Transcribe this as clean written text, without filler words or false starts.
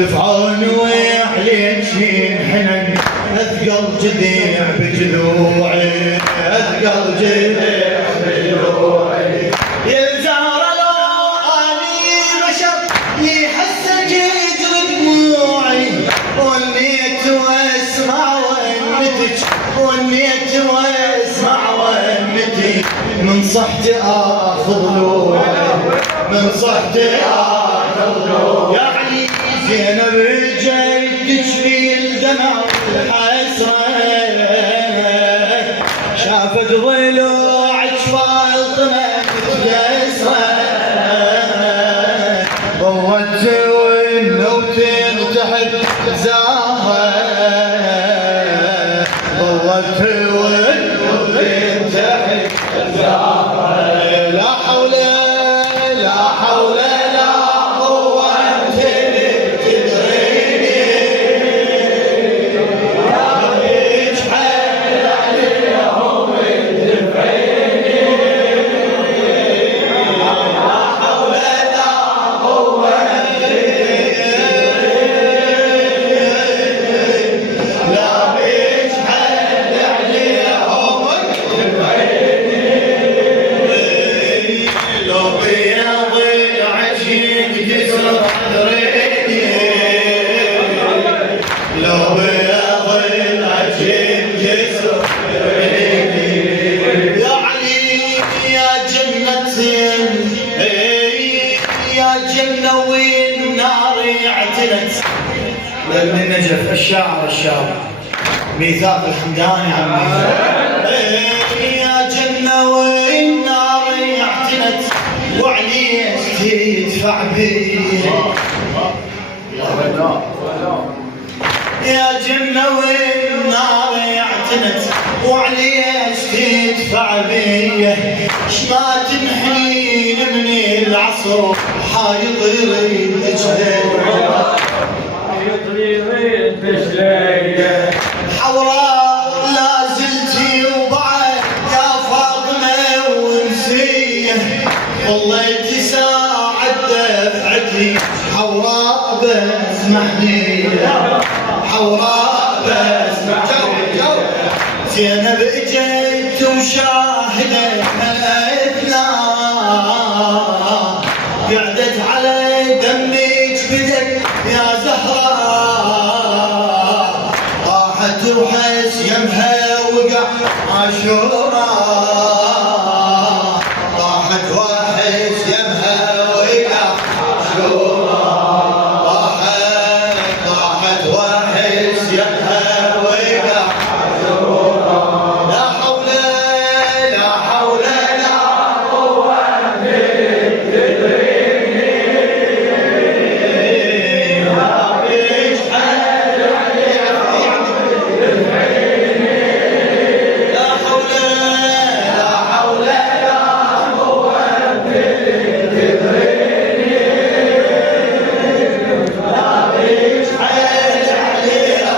دفعون ويعلن شين حنن اثقل جذيع بجذوعي اثقل جذيع بجذوعي يا زهرة لو اني بشر يحسك يجري دموعي ونيت واسمع ونتج ونيت واسمع ونتي من صحتي اخذ لوعي من صحتي اخذ لوعي زينب جاي تشفي الدمع والحسرة شافت ضلوعك فاطمة متيسرة ضوت والنوتين تحت زاهرة ضوت والنوتين تحت زاهرة لا حول لا حول لأن النجف الشاعر ميثاق الحمداني عن ميثاق يا جنة والنار اعتنت وعليك تدفع بيه يا جنة والنار اعتنت وعليك تدفع بيه شما تنحنين من العصر حايط يريد اجداد حوراء لا زلتي وبعد يا فاطمة ونسية ظليتي ساعة دفعتي حوراء بسمحني حوراء بسمحني زينب اجيت وشاهدت ملأتنا قعدت على دمك بدك يا زهراء راحت وحس يمها وقع عاشور